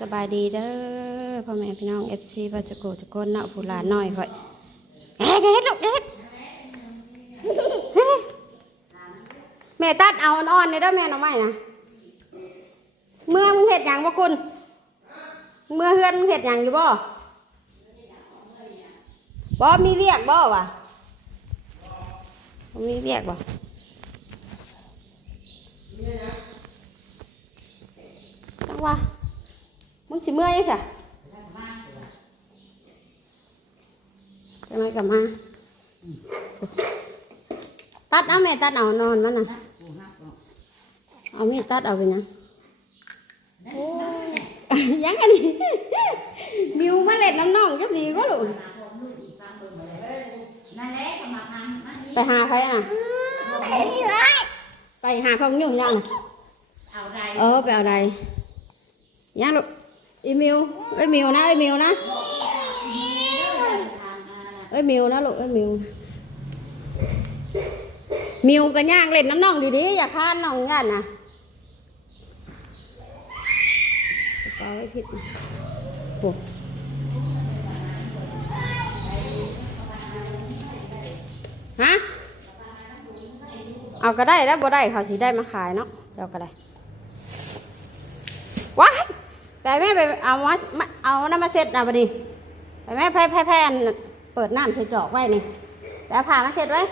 สบายดีเด้อพ่อแม่พี่น้องเอฟซีบัจโกจะกนเนาะผู้หลานน้อยค่อยเฮ็ดเฮ็ดลูกเฮ็ดเฮ็ดแม่ตัดเอาอ่อนๆเลยเด้อแม่หน่อไม้นะเมื่อมึงเห็ดหยังบ่คุณเมื่อเฮือนมึงเห็ดหยังอยู่บ่บ่มีเวียกบ่วะบ่มีเวียกบ่จังว่า มึงสิเมื่อยยังจ้ะจะมากลับมาตัดเอาแม่ตัดเอานอนมันน่ะเอามีดตัดเอาไปยังโอ้ยยังอันนี้มิวมาเล่นน้ำน้องจับดีก็ลูกนั่นแหละสมัครงานนั่นนี่ไปหาใครอะไปหาพ่อยุ่งยังน่ะเอาไรเออไปเอาใดยังลูก อีมิวเอ้ยมิวนะเอ้ยมิวนะเอ้ยมิวนะลูกเอ้ยมิวมิวก็ย่างเล่นน้ำน้องดีๆอย่าพานน้องย่านนะเอาไว้ผิดโอ้ฮะเอาก็ได้แล้วบ่ได้เขาสิได้มาขายเนาะเดี๋ยวก็ได้ว้ายไป แม่ไปเอามามาเอาน้ำมาเซ็ตนะบดีไปแม่แพ้แพ้แพ้อันเปิดน้ำใส่จอกไว้นี่แล้วผ่ามาเสร็จไว้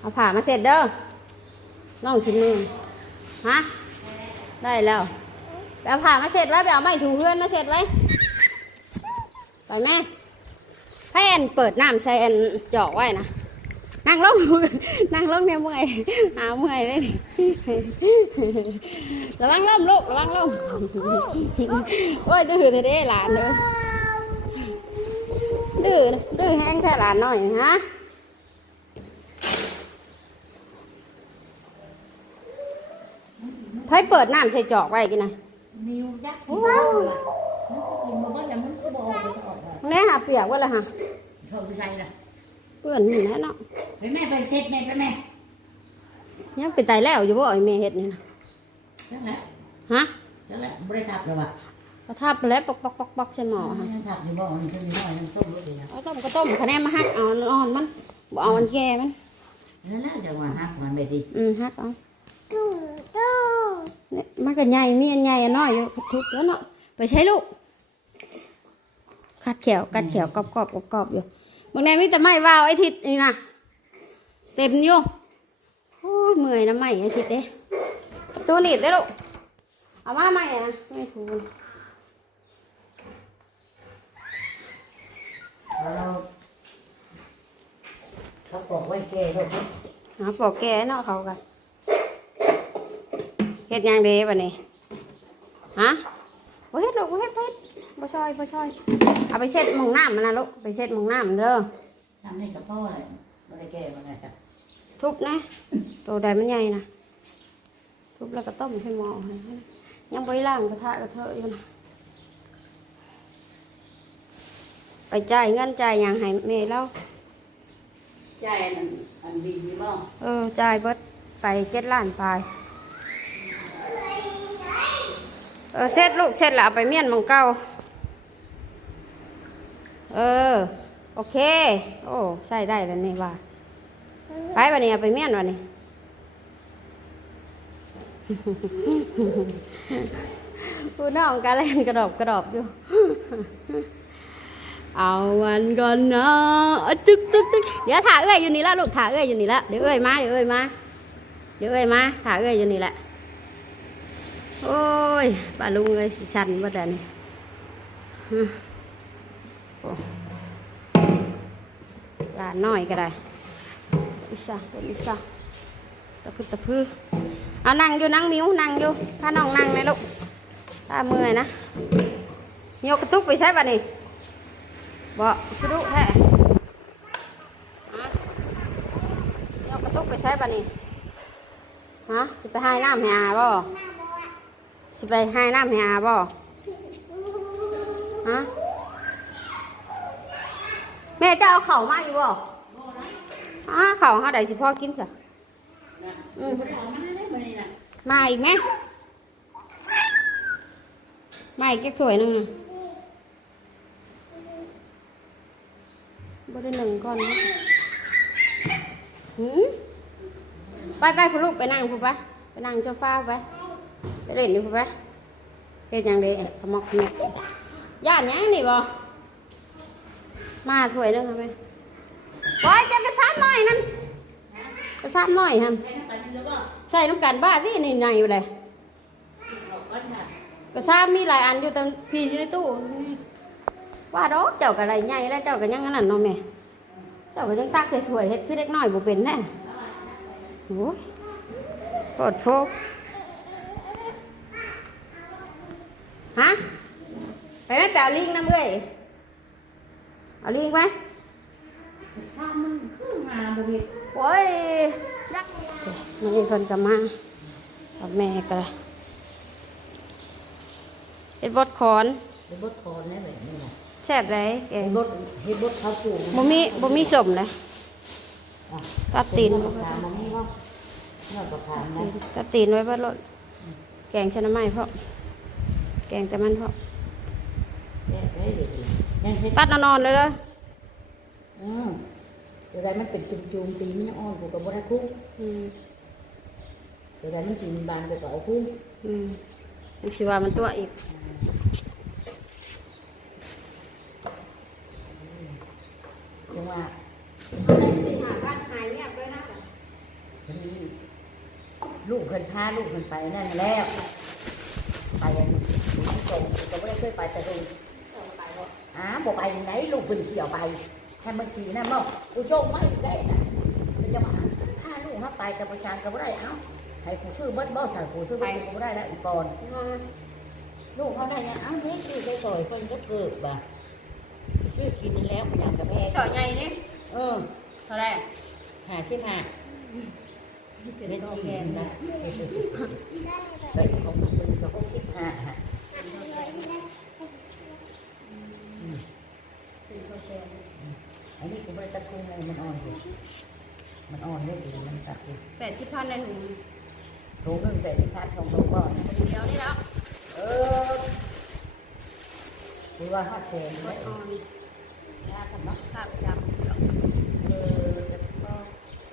เอาผ่ามาเสร็จเด้อ น้องชิ้นหนึ่งฮะ ได้แล้วไปเอาผ่ามาเสร็จไว้ไปเอาไม้ถูเพื่อนมาเสร็จไว้ ไปแม่แพนเปิดน้ำใส่อันจอกไว้นะ นั่งลงนั่งลงเนี่ยเมื่อยหาเมื่อยเลยนี่ระวังล่มลูกระวังล่มโอ้ยดื้อเด้หลานเด้อดื้อดื้อแห้งแท้หลานหน่อยฮะไพ่เปิดน้ำใส่จอกไว้กินนะนิวยักษ์กินบ้ามันก็กินมาบ้านแล้วมันก็บอกไปออกว่าแน่หาเปียกไว่าละฮะเขาจะใช่ละเปื้อนนี่แน่เนาะไปแม่ไปเช็ดแม่ไปแม่ยังเป็นไตแล้วอยู่บ่ไอ้เมเฮ็ดนี่นะนั่นแหละฮะนั่นแหละบริษัทเราอะกระทับไปแล้วปอกปอกปอกปอกใส่หม้อฮะบริษัทอยู่บ่มันจะมีน้อยมันต้มรถเลยนะเอาต้มก็ต้มคะแนนมาฮักเอาอ่อนมันบ่เอาอันแก่มันนั่นแหละจะว่าฮักมันไปสิอืมฮักเอาเนี่ยมันก็ใหญ่มีอันใหญ่อันน้อยอยู่ทุกแล้วเนาะไปใช้ลูกคัดแขวกัดแขวกรอบกรอบกรอบกรอบอยู่ บางแนมีแต่ไม้วาวไอ้ทิศนี่นะเต็มอยู่โอ้ยเมื่อยนะไม้ไอ้ทิศเด้ตัวหนีบได้อลูกเอามาไม้อะนะไม่ถูกเราเขาบอกไว้แก่ด้วยหาปอกแก่เนาะเขากันเฮ็ดหยังเด้บัดนี้ฮะบ่เฮ็ดลูกบ่เฮ็ดบ่เฮ็ด บ่ซอยบ่ซอย เอาไปเช็ดหมองน้ำมันนะลูก ไปเช็ดหมองน้ำมันเด้อทำให้กับพ่อเลยบริแก่มาไงครับทุบนะ ตัวใดมันใหญ่นะทุบแล้วก็ต้มให้หม้อให้มันยังบ่ได้ล้างกระทะกระเทอะอยู่นะไปจ่ายเงินจ่ายหยังให้แม่เราใจอันอันดีมีบ้างเออจ่ายเบิดไปเจ็ดล้านปลายเออเสร็จลูกเสร็จแล้วเอาไปเมียนหมองเก่า เออ โอเค โอ้ใช่ได้แล้วนี่ว่า ไปวันนี้ไปเมียนวันนี้ผู้น้องกาเล่นกระดอบกระดอบอยู่ เอาวันก่อนนะอะตึกตึกตึกเดี๋ยวถ่าเอ้ยอยู่นี่ละลูกถ่าเอ้ยอยู่นี่ละเดี๋ยวเอ้ยมาเดี๋ยวเอ้ยมาเดี๋ยวเอ้ยมาถ่าเอ้ยอยู่นี่แหละโอ้ยป้าลุงเอ้ยสิชันบ่แต่นี่ ลานน้อยก็ได้อิสระเป็นอิสระตะพึตะพือเอานั่งอยู่นั่งมิ้วนั่งอยู่ถ้าน้องนั่งนะลูกถ้าเมื่อยนะโยกกระตุกไปใช่ป่ะนี่บ่คือดุแท้ฮะยกกระตุกไปใช้ป่ะนี่ฮะสิไปให้น้ำให้อาบ่สิไปให้น้ำให้อาบ่ฮะ จะเอาเข่าวมาอยู่บ่อ้าเข่าวเขาได้สิพ่อกินจ้ะอืมไม่ได้ออกมาได้เลยมันนี่นะมาอีกไหมไม่เก็บถ้วยหนึงอะบ่ได้หนึ่งก่อนนะหืมไปไปคุณลูกไปนั่งพูไปไปนั่งโซฟาไปไปเล่นอยู่พูไปเฮ็ดหยังเด้ขมอกขมักย่านหยังนี่บ่ มาถ้วยหนึงเอาไมโอ้ยจะไปซ้ำหน่อยนั่นไปซ้ำหน่อยฮันใช้น้ำกันแล้วก็ใส่น้ำกันบ้าที่นี่ใหญ่อยู่เลยกก้อนค่ะก็ทราบมีหลายอันอยู่แต่พี่อยู่ในตู้ว่าดอกเจ้าก็อะไรใหญ่แล้วเจ้าก็ยังอันนั้นเนาะแม่เจ้าก็ยังตักใส่ถ้วยเฮ็ดคือเล็กน้อยบ่เป็นแน่โอ้ยปวดโฟกฮะไปไหมแปลลิงน้ำเอ้ย เอาลิงไหมถ้ามันขึ้นมาบริเวณโอ้ยรักนี่คนก็มากับแม่ก็เฮ็ดบดคอนเฮ็ดบดคอนได้แบบนี้นะแซ่บเลยแกเฮ็งดบดเฮ็ดบดข้าวปลูกบ่มีบ่มีสมเลยอะตัดตีนเฮ็ดบดข้าวมันมีบ่เนื้อกับขามนะตัดตีนไว้เบ่รถแกงชะนะไม้เพราะแกงแต่มันเพราะ แย่ได้เลยดิยังเฮ็ดตัดนอนๆเลยเด้ออืมเดี๋ยวใดมันเป็นจุ่มๆตีมันยังอ่อนกูก็บ่ได้คุ้มอืมเดี๋ยวใดมันสิบานกูก็เอาคุ้มอืมมันสิว่ามันตัวอีกจังว่าหาบ้านหายเงียบเลยนะฉันลูกเพิ่นพาลูกเพิ่นไปนั่นแล้วไปอันนี้ส่งก็บ่ได้เคยไปแต่เพิ่นอ้าบอกไปไหนลูกเพิ่นเที่ยวไปแค่บางทีนั่นเนาะกูโชคไม่ได้นะเป็นจะมาถ้าลูกเขาไปกับประชาชนก็บ่ได้เอ้าให้กูซื้อเบิดบ่ใส่กูซื้อเบิดกูบ่ได้แล้วอีกก่อนลูกเขาได้เนี่ยเอ้าเนี่ยซื้อได้ต่อยเพิ่นก็เกิดบ่ะซื้อกินนี่แล้วไปอย่างกับแม่ชอใหญ่นี่เออเท่าไหร่หาสิบห้าเป็นเม็ดตัวจริแกงนนะนะแต่ของมันก็หกสิบห้าฮะ สี่ตัว แกนอันนี้กูไม่ได้ตะคุ่มเลยมันอ่อนอยู่มันอ่อนเลยดิมันตัดอยู่แปดสิบพันในถุงถุงหนึ่งแต่สิบพันสองถุงก่อนเดียวนี่แล้วเออคือว่าห้าแสนบได้ดอ่อนยากกันเนาะข้าประจำเดี๋ยวเออจะก็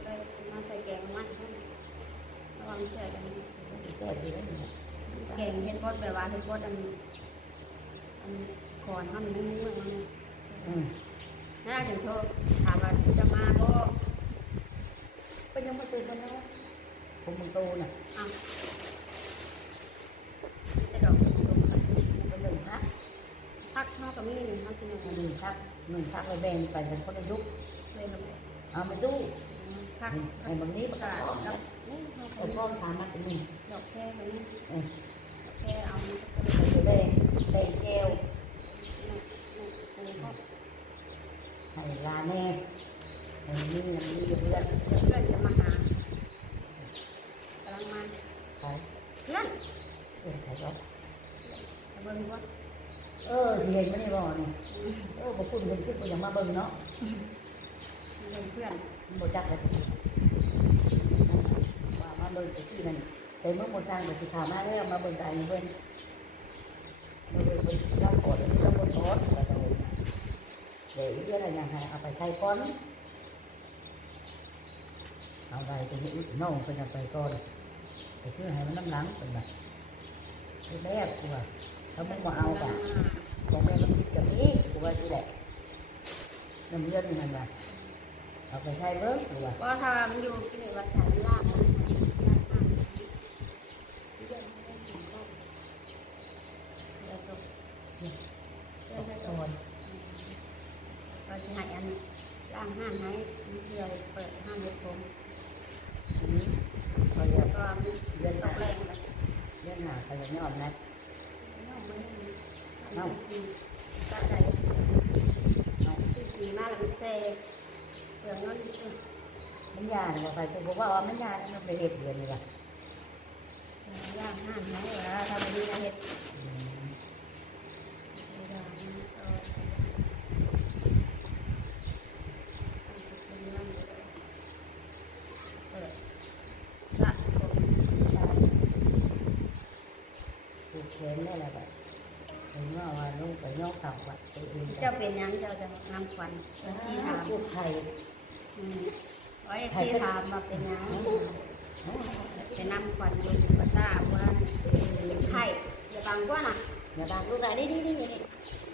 ได้ซื้อมาใส่แกงมันระวังเสียกันแก้ดีแล้วนี่แกงเฮ็ดบดแบบว่าเฮ็ดบดอันอันก่อนมันมุ่งเมืองมันอืม น่าถึงโทษถามว่าจะมาบ่ก็ยังไม่ตื่นกันเนาะผมมึงโตน่ะอ้าวจะดอกลงไปเป็นหนึ่งพักพักเท่ากับมีหนึ่งพักสิหนึ่งหนึ่งพักหนึ่งพักไปแบ่งไปเป็นคนละยุคเลยลงไปเอามาสู้พักไอ้บางนี้ประกาศแล้วเอาซ่อมสามนัดเป็นหนึ่งดอกแค่ไปนี่ดอกแค่เอาจะได้ได้แก้ว ปูเขา ให้ลาแน่ไอ้นี่มันมีเพื่อนเพื่อนจะมาหากำลังมาใครเพื่อนเพื่อนใครก็จะเบิ่งว่าเออสิเห็นไม่ได้บอกเนี่ยเออบอกคุณเป็นคือคุณอย่ามาเบิ่งเนาะเบิ่งเพื่อนมันบ่จักเลยว่ามาเบิ่งแต่ที่นั่นแต่เมื่อโมสร้างแต่สิขามาแล้วมาเบิ่งใจเบิ่งมาเบิ่งเบิ่งเราโกรธเราบ่โกรธก็ต้องเดี๋ ยวอีกเรื่องอะไรอย่างไรเอาไปใส่ก้อนเอาไปตรงนี้น้องเป็นเอาไปก่อนไปซื้อให้มันน้ำหลังเป็นแบบคือแรกกูว่าเขาไม่มาเอาป่ะของแม่มันคิดกับนี้กูว่าสิแหละน้ำเลือดมันว่าเอาไปใช้เบิ้งกูว่าก็ถ้ามันอยู่ที่ไหนว่าฉันลากมันแล้วก็ ตอน ก็จะให้อันล่างห้างให้เที่ยวเปิดห้างเล็กผม นี้เขาเรียก ก็มี เดือน ต หน้าก แรงเลย เดือนหน้าเขาจะไม่ออกนะ น้องมันเอาสีก็ได้ เอา สีสีมาแล้วมันเซ่เปลือกนั่นสิมันยาเนี่ยไปกูบอกว่ามันยามันไปเห็ดเดือนนี่ว่ะย่างห้างให้แล้วทำดีนะเฮ็ด อืม สะผม ถูกแขนได้แล้วแบบ เเห็นว่าว่าลูก ไปยกเขาวัดตัวเองเจ้าเป็นหยังเจ้าจะนำควันเป็นชีถามพูดไทยอืมไอ้ชีถามมาเป็นหยังเป็นนำควันอยู่ภาษาว่าไข่อย่าบังกว่านะอย่าบางลูกหลานนี่นี่นี่นี่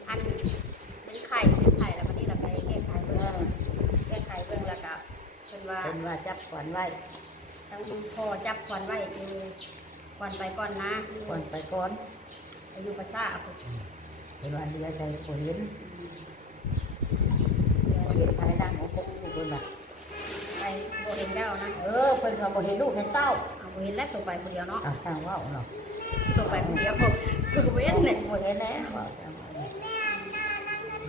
อันเป็นไข่เป็นไข่แล้ววันนี้เราไปแก้ไขเบื้องแก้ไขเบื้องแล้วก็เป็นว่าเป็นว่าจับขวัญไว้ทั้งพ่อจับควันไว้คือควันไปก่อนนะขวัญไปก่อนอายุภาษา เป็นว่าเรือใจคนเห็นคนเห็นภายดังของพวกลูกคนน่ะไปโบเห็นเจ้านะเออเป็นเขาบอกเห็นลูกเห็นเต้าเอาบ่เห็นแล้วตัวไปคนเดียวเนาะอะสร้างว่าวเนาะตัวไปคนเดียวคือเว้นเนี่ยบ่เห็นแล้วว่าวสร้างว่าว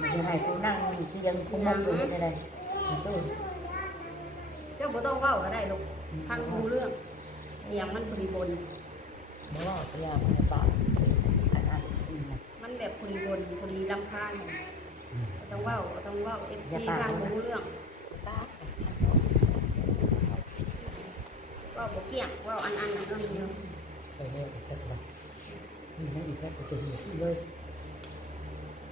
มันจะให้กูนั่งเตียงกูมองอยู่ไม่ได้ตู้เจ้าบ่ต้องเว้าก็ได้ลูกฟังรู้เรื่อง เสียงมันพอดีบนบ่ว่าเตียงมันบาดอันอันอื มมันแบบพอดีบนพอดีลำคาญบ่ต้องเว้าบ่ต้องเว้าเอฟซีฟังบ่รู้เรื่องบาดเว้าบ่เกี่ยงเว้าอันอันอันอันเดียวไปเนี่ยก็จะนี่นั่นอีกแล้วก็จะอยู่ที่เลย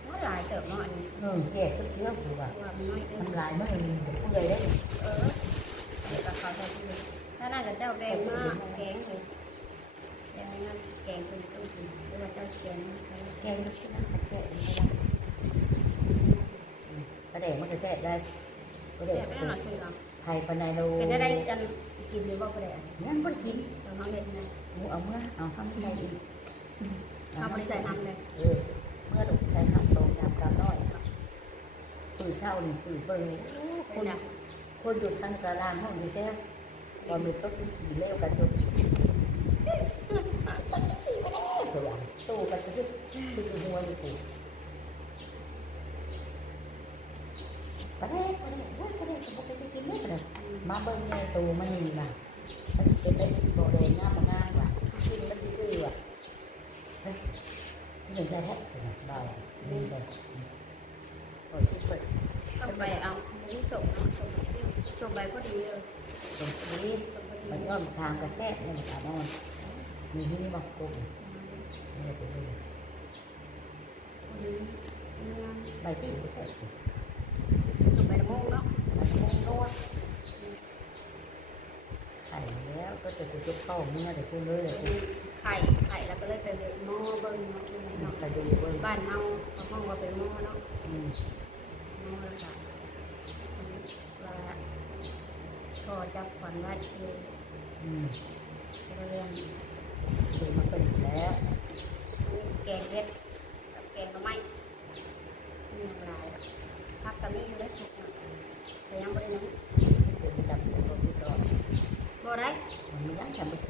ว่าหลายเติบเนาะอันนี้เออแก่ทุกเรื่องกูว่าว่ามันน้อยเกินทำลายเมื่อมีผู้ใดได้เออเดี๋ยวก็เขาจะพูดถ้าน่าจะเจ้าแดงมากแกงเลยแกงนั่นแกงเป็นต้น ทุนหรือว่าเจ้าแกงแกงก็ชิ้นนั้นก็แซ่บไม่ได้กระเดงมันก็แซ่บได้กระเดเสีงยบไม่หน่อยสิครับไทยปนายโลเป็นอะไรกันกินหรือว่าก็ได้ยังบ่กินตอนน้องเล่นนะหมูเอาเมื่อเอาข้างในอีกเอาบริใส่น้ำเลยเออเมื่อลูกใส่น้ำโตยำกำน้อยปืนเช่านี่ปืนเบิ่งเป็คนนนะคนหยุดทางกลางห้องอยู่ใช่ไหมว่ามีต้องสีเลี้ยวกันจนสักทีไม่ได้ ตัวตู้กันที่คือหัวอยู่กูไปได้ไปได้ว่าปได้จะบอกไปกินไม่ไปเลยมาเบิ่งในตัวมันนี่นะมันเป็นได้โบเดงงามมางามว่ะกินมันซื่อว่ะเฮ้ยหนึ่งได้แท้เบาดีเลยโอ้ยซุปเปอร์ก็ไปเอานี่ส่งเนาะส่งส่งไปก็ดีเลยตรงนี้ส่งไปมันดีย่อมทางกระแทกนี่มันขาดอนมีที่นี่บอกกู มนี่ไปดูใบที่ไม่ใช่ส่งไปโมงเนาะมันคงนวดไข่แล้วก็จะจะเข้าเมื่อแต่คุณเลยเลยไข่ไข่แล้วก็เลยไปเลยหม้อเบิ้งเนาะไปดูเบิ้งบ้านเฮาเขาห้องว่าเป็นหม้อเนาะอืมหม้อแล้วก็ว่าก็จับขวัญไว้คืออืมเรื่องดูมันเป็นแล้ว แกงเห็ดกับแกงหน่อไม้มีหลายอะพักกะมีอยู่เลยถูกนะแต่ยังบ่ได้ยังเป็นจำเป็นตัวที่สองบ่ได้มันไม่ยังจำเป็น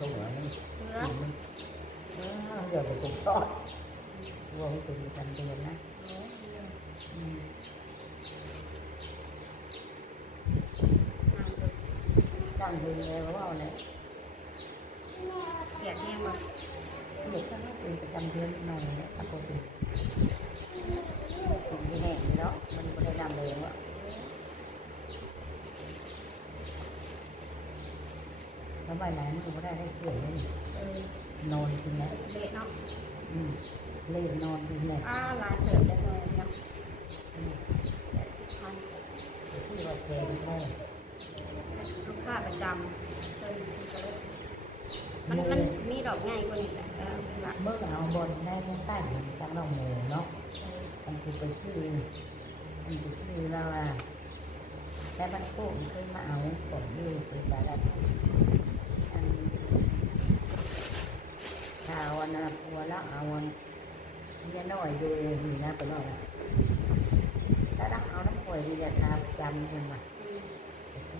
ตัวนี่เนื้อมันเออเดี๋ยวไปถูกทอดรวมถึงกันเดือนนะอืมนั่งดูตั้งเดือนแล้วว่าเนี่ยเกลียดแห้งบ่ เด็กก็ไม่เป็นประจำเดือนหน่อยนะปกติถึงที่แห้งเนาะมันไม่ได้ดำเลยว่ะแล้วใบไหนมันก็ไม่ได้ให้ เลยเออนอนกินแล้วเละเนาะอืมเล่นนอนกินแล้วอ้าลายเติบได้เลยเนาะแปดสิบพันที่ว่าแกงแรกลูกค้าประจำเคยก็เลยมันมันมีดอกง่ายกว่านี้แหละเมื่อเอาบอลได้ไม่ใต้ตั้งเราหมูเนาะมันคือไปซื้อมันไปซื้อแล้วอะแต่มันโค้งเคยมาเอาผลอยู่เป็นสาระอันข่าวอันนะพัวแล้วเอาอันนี่น้อยดูนี่นะเป็นน้อยนะถ้าเอาน้ำป่วยดีจะทาจำคนมาอืม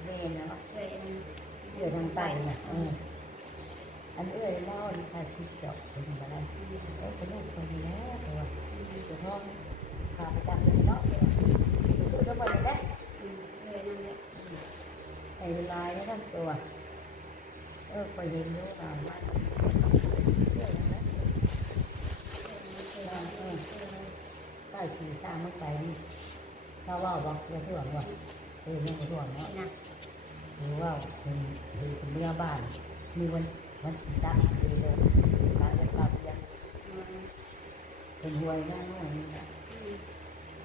เวนนะเนาะเคยอันเอื้อทางใต้น่ะเอออันเอื้อยเล่าอันถ้าคิดจบเป็นอะไรอืมเอ้ยเป็นลูกคนนี้แล้วตัวเดี๋ยวท้องขาประจำเลยเนาะคือจะไปได้อืมเคยนั่นแหละไอ้ลายนี่ทั้งตัว เออไปเห็นรู้อ่าว่าเรื่องนั้น เคยเคยเคย ใต้สีตามไม่ไปนี่ถ้าว่าบอกจะถ่วงว่าเออยังถ่วงเนาะนะหรือว่าเป็นคือเป็นเมื่อบ้าน มีวันวันสีตั้งคือเลยบ้านเป็นภาพยังอืมเป็นหวยหน้าหน่อยนี่แหละ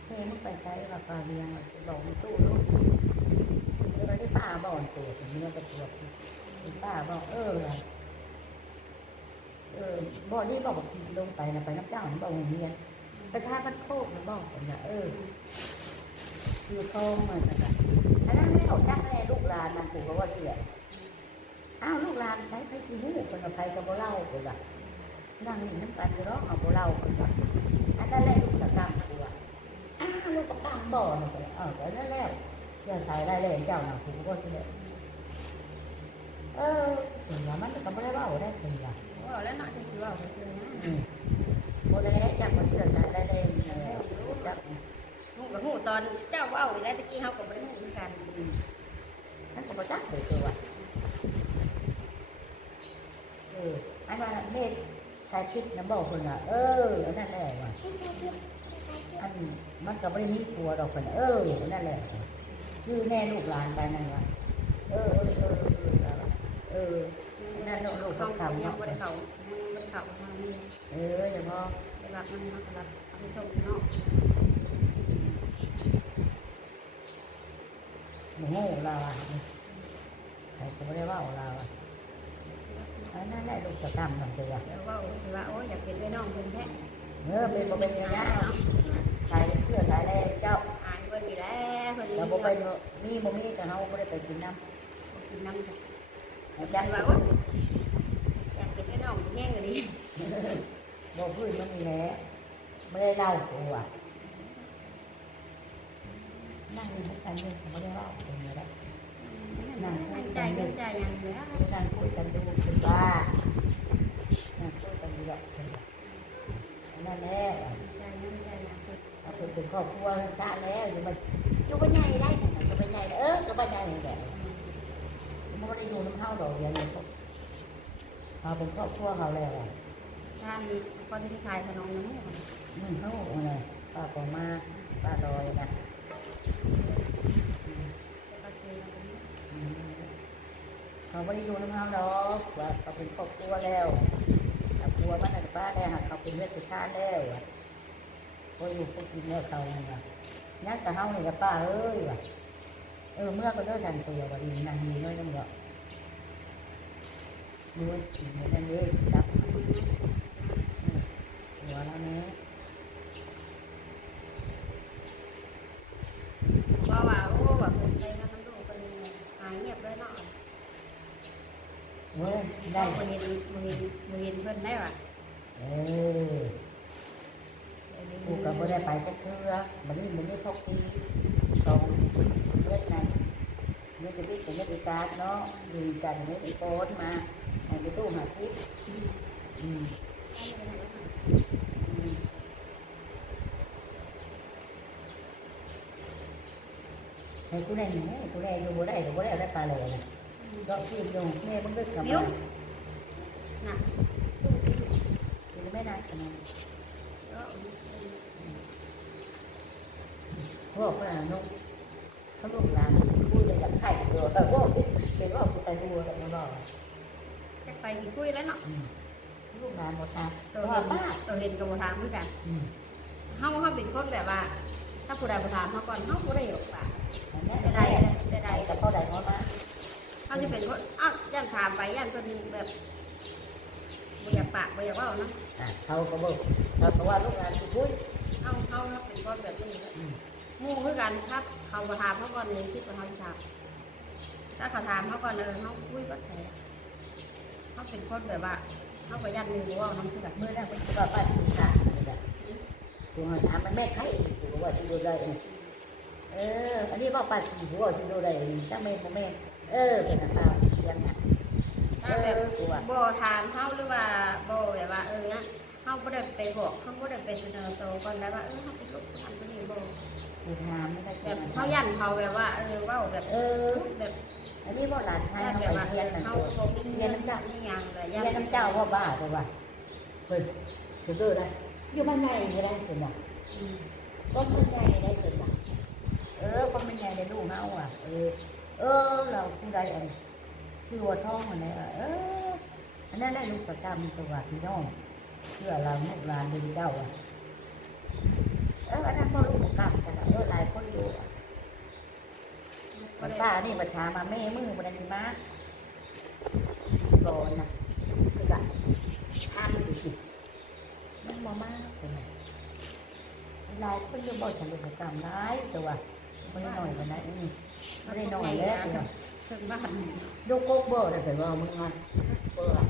เฮ้ยมึงไปใช้ราคาเรียงอะบอกมึงตู้ลูกแล้วที่ป้าบอกตัวเนื้อตะกรวดที่ป้าบอกเออเออบอกนี่บอกบอกลงไปนะไปน้ำเจ้ามันบอกเรียน ประชาพันโคกมันบอกกันนะเออคือเขาเหมือนกันอะอันนั้นไม่เขาจ้างแม่ลูกหลานนำปู่ก็ว่าเสียอ้าวลูกหลานใช้ไฟสีหูคนกับไฟกับโบเล่าคนละนั่งอยู่น้ำตาลจะร้องเอาโบเล่าคนละอันนั้นแหละลูกตะกร้ามตัวอ้าวลูกตะกร้ามบ่อนะคนละเออแต่นั่นแหละเชื่อสายได้เลยเจ้าหน้าปู่ก็เสียเออถึงว่ามันก็ไม่ได้ว่าได้ถึงว่าว่าแล้วเนาะจะสิว่าก็คือนะอืมโบได้จับมาเชื่อสายได้เลยจับฮู้ ก็ฮู้ตอนเจ้าเว้าอยู่แล้วตะกี้เฮาก็บ่ได้ฮู้เหมือนกันนั่นก็มาจับเลยตัวเออไอ้มาเมฆสายพิษนะบอกคนอะเอออันนั่นแหละว่ะอันมันก็ไม่ได้มีตัวดอกคนน่ะเอออันนั่นแหละคือแน่ลูกหลานไปนั่นว่ะเออเออเออเออแล้วว่ะเออนั่นลูกลูกเขาเขาทำทำยังเนาะบ่ได้เข้ามันบ่ได้เข้าทางนี้เอออย่าบอกไปรับมันเฮาก็รับเอาไปส่งเนาะ หมูเราอะใครก็ไม่ได้ว่าเราอะอันนั่นแหละลูกจะทำมันตัวแล้วเว้าสิว่าโอ้ยอยากเป็นพี่น้องเพิ่นแท้เออเป็นบ่เป็นอย่างนี้ใส่เสื้อใส่แรงเจ้าอายเพิ่นนี่แหละเพิ่นเราบ่เป็นมีบ่มีแต่เฮาบ่ได้ไปกินน้บ่กินน้ำจ้ะำอาจัจางรย์ว่าว่าโอ้ยอยากเป็นพี่น้องแห้งก็ดีบ่พื้นมันนี่แหละไม่ได้เล่าตัว นั่งอยู่ด้วยกันเลยไม่ได้เล่าตัวนี้แหละนั่งใจเงินใจอย่างเดียวนั่งคุยกันดูคุณป้านั่งคุยกันดูแบบนั่นแหละเอาเป็นเป็นครอบครัวชาแล้วอยู่มันอยู่บ้านใหญ่ได้อยู่บ้านใหญ่เอออยู่บ้านใหญ่แหละมันไม่ได้อยู่น้ำเฮาดอกเดียวเลยเขาเป็นครอบครัวเขาแล้วอะท่านคนที่ขายขนมน้ำมันเขาอะไรป้าปอมาป้าดอยนะ เขาไม่ได้อยู่น้ำเฮาดอกว่าเขาเป็นครอบครัวแล้วครอบครัวมันน่ะป้าได้หากเขาเป็นเลือดสุชาติแล้วอะพอยู่พวกกินแล้วเขาเนี่ยว่ะยักแต่เฮาเนี่กับป้าเอ้ยว่ะเออเมื่อก็เลิกกันตัวว่าดีนางมีน้อยน้ำดอกดูสินั่นเลยจับหัวแล้วเนะ ว่าว่าโอ้แบบเป็นไปมาทั้งลูกคนหายเงียบเลยเนาะ เว้ยได้ได้คนเห็นมือเห็นมือเห็นเพิ่นได้ว่ะเออกูก็ไม่ได้ไปจักเทื่อมันนี่มันนี่พกทีตรงเลือดนั่นเลือดจะวิ่งเป็นเลือดอีการเนาะดูกันเลือดอีโคนมาให้ไปตู้หาซิอืมอืมให้กูได้หนูกูได้อยู่บ่ได้หรือบ่ได้ได้ปลาเลยนะ ก็คิดอยู่แม่มึงเลิกกับมิ้วมันน่ะกินไม่ได้ขนาดพวกน่ะนกเขาลูกหลานคุยเลยกับไข่ตัวแต่พวกเป็นว่ากูตายดูแต่ไม่บอกจะไปที่คุยแล้วเนาะอืมลูกหลานหมดตาตัวว่าเห็นป้าตัวเห็นกับโบราณเหมือนกันอืมเฮาเฮาเป็นคนแบบว่า ถ้าผู้ใดโบราณเขาก่อนเฮาผู้ใดหรอกป่ะอันนี้จะได้ได้ได้จะได้แต่พ่อได้เขามา เขาจะเป็นคนอ้าวย่านถามไปย่านตัวนึงแบบบ่อยากปากบ่อยากเว่าเนาะอะเขาก็บอกเขาบอกว่าลูกหลานกูคุยเฮาเฮาเฮาเป็นคนแบบนี้อืมหมู่คือกันครับ เขาบ่ถามเขาก่อนเลยคิดว่าเขาสิถามถ้าเขาถามเขาก่อนเออเขาคุยก็แท้เขาเป็นคนแบบว่าเขาก็ยันหนึ่งว่าน้องคือแบบเมื่อนั้นเป็นว่าป้าถึงขาดกูมาถามมันแม่ไข่กูบอกว่าสิดูได้เออ อันนี้ว่าป้าสีหัวสิดูได้ถ้าแม่บ่แม่ เออเป็นอะไรยังไงเอถ้าแบบอกูว่าบ่ถามเขาหรือว่าบ่แบบว่าเออนะเขาบ่ได้ไปบอกเขาบ่ได้ไปเสนอตัวก่อนแล้วว่าเออเขาเป็นลูกคนนี้บ่กูถามไม่ได้แบบเขายันเขาแบบว่า เออเว่าแบบเออแบบอันนี้ว่าหลานชายยันเขาแบบไปว่าเรียนนั่นเขาตัวบ่มีเงินน้ำจักนี่ยังเลยเรียนน้ำเจ้าว่าบ้าตัวว่าเพิ่นสุดยอดเลยอยู่บ้านใหญ่ก็ได้สุดน่ะอืมก็บ้านใหญ่ได้สุดน่ะเออก็บ้านใหญ่ในลูกเฮาอะเออ เออ เราผู้ใดอันชื่อว่าท้องอันไหนอะเอออันนั้นได้ลูกประจำตัวพี่น้องเชื่อเราลูกหลานดูเจ้าอะเอออันนั้นพ่อลูกบ่กลับกันน่เออหลายคนอยู่มันป้านี่บัดถามมาแม่มือบ่ได้สิมาก่อนนะคือก็ทานดูสิมันบ่มากเป็นไงหลายคนอยู่บ่อยฉันเลยประจำได้แต่ว่าบ่ได้น้อยปานใด อือบ่ได้น้อยแล้วเดี๋ยวเพิ่นบ้านดูโกกเบอร์ได้แต่ว่ามึงอะเบอร์อะ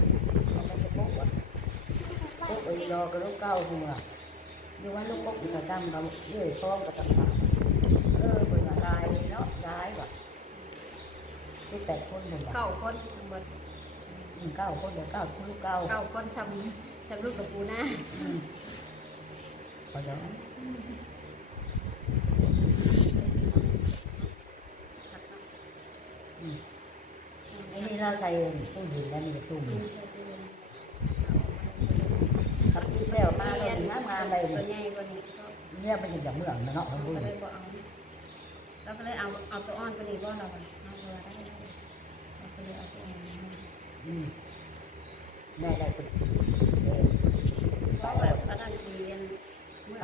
เอามันจะโกกอะโกกไอ้รอกับลูกเก้ามึงอะดูว่าลูกโกกมันกระดำกับเลื่อยฟ้องกับตำตาเออเป็นอะไรเนาะร้ายว่ะลูกแต่คนหนึ่งเก้าคนหมดเก้าคนเดี๋ยวเก้าคนลูกเก้าเก้าคนชำชำลูกกับปูหน้าพอจะอืมอันนี้ เราใส่ตู้เย็นแล้วมีตู้เย็นขับที่แล้วมาเราถึงมาอะไรตัวเนี่ยใหญ่กว่านี้ก็เนี่ยมันอย่างเมืองนะเนาะทั้งเราบุญก็เลยบ่เอาเราก็เลยเอาเอาตัวอ่อนไปนี่บ่เราอะเอาตัวได้เราก็เลยเอาตัวอ่อนมาอืมได้ได้คุณเพราะแบบอันนั้นคือเรียนเมื่อ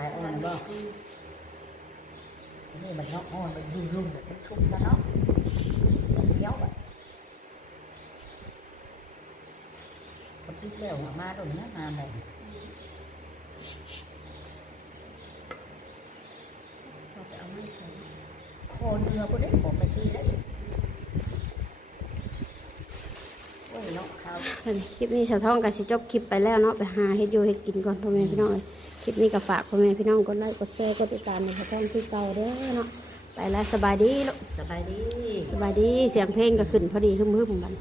อืมนี่มันเนาะอ่อนมันยุ่งยุ่งแบบมันชุ่มนะเนาะมันเหนียวแบบ พอคิดแล้วมาตรงนี้มาเลยเราจะเอาไม่ใส่คอเนื้อพวกนี้ผมไปซื้อได้โอ้ยคลิปนี้ชาวท่องกับสิจบคลิปไปแล้วเนาะไปหาเฮ็ดอยู่เฮ็ดกินก่อนพ่อแม่พี่น้องคลิปนี้ก็ฝากพ่อแม่พี่น้องกดไลค์กดแชร์กดติดตามในชาวท่องที่เก่าเด้อเนาะไปแล้วสบายดีลูกสบายดีสบายดีเสียงเพลงก็ขึ้นพอดีฮึ่มๆบัน